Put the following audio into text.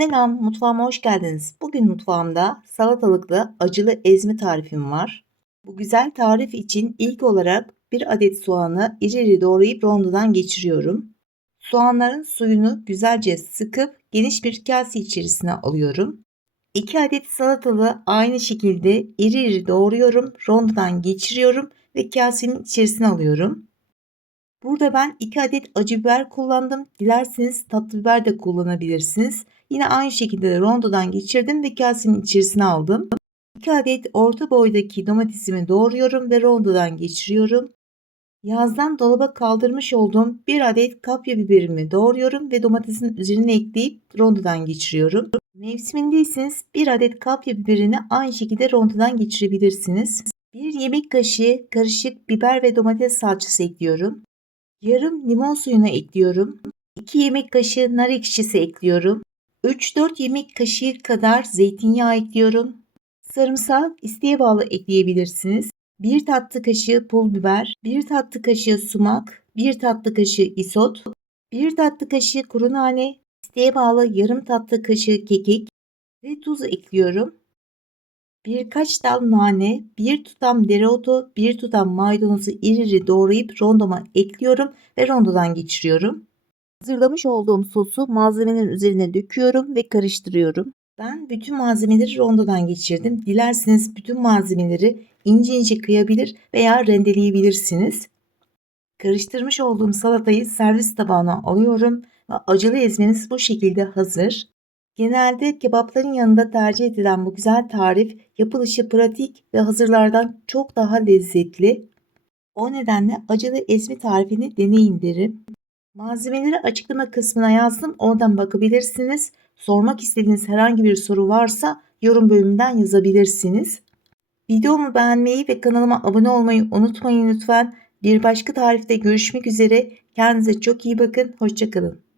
Selam, mutfağıma hoş geldiniz. Bugün mutfağımda salatalıklı acılı ezme tarifim var. Bu güzel tarif için ilk olarak bir adet soğanı iri iri doğrayıp rondodan geçiriyorum. Soğanların suyunu güzelce sıkıp geniş bir kase içerisine alıyorum. 2 adet salatalığı aynı şekilde iri iri doğruyorum, rondodan geçiriyorum ve kasenin içerisine alıyorum. Burada ben 2 adet acı biber kullandım. Dilerseniz tatlı biber de kullanabilirsiniz. Yine aynı şekilde de rondodan geçirdim ve kasenin içerisine aldım. 2 adet orta boydaki domatesimi doğruyorum ve rondodan geçiriyorum. Yazdan dolaba kaldırmış olduğum 1 adet kapya biberimi doğruyorum ve domatesin üzerine ekleyip rondodan geçiriyorum. Mevsimindeyseniz 1 adet kapya biberini aynı şekilde rondodan geçirebilirsiniz. 1 yemek kaşığı karışık biber ve domates salçası ekliyorum. Yarım limon suyunu ekliyorum. 2 yemek kaşığı nar ekşisi ekliyorum. 3-4 yemek kaşığı kadar zeytinyağı ekliyorum. Sarımsak isteğe bağlı ekleyebilirsiniz. 1 tatlı kaşığı pul biber, 1 tatlı kaşığı sumak, 1 tatlı kaşığı isot, 1 tatlı kaşığı kuru nane, isteğe bağlı yarım tatlı kaşığı kekik ve tuz ekliyorum. Birkaç dal nane, bir tutam dereotu, bir tutam maydanozu iri iri doğrayıp rondoma ekliyorum ve rondodan geçiriyorum. Hazırlamış olduğum sosu malzemelerin üzerine döküyorum ve karıştırıyorum. Ben bütün malzemeleri rondodan geçirdim. Dilerseniz bütün malzemeleri ince ince kıyabilir veya rendeleyebilirsiniz. Karıştırmış olduğum salatayı servis tabağına alıyorum ve acılı ezmeniz bu şekilde hazır. Genelde kebapların yanında tercih edilen bu güzel tarif yapılışı pratik ve hazırlardan çok daha lezzetli. O nedenle acılı ezme tarifini deneyin derim. Malzemeleri açıklama kısmına yazdım. Oradan bakabilirsiniz. Sormak istediğiniz herhangi bir soru varsa yorum bölümünden yazabilirsiniz. Videomu beğenmeyi ve kanalıma abone olmayı unutmayın lütfen. Bir başka tarifte görüşmek üzere. Kendinize çok iyi bakın. Hoşçakalın.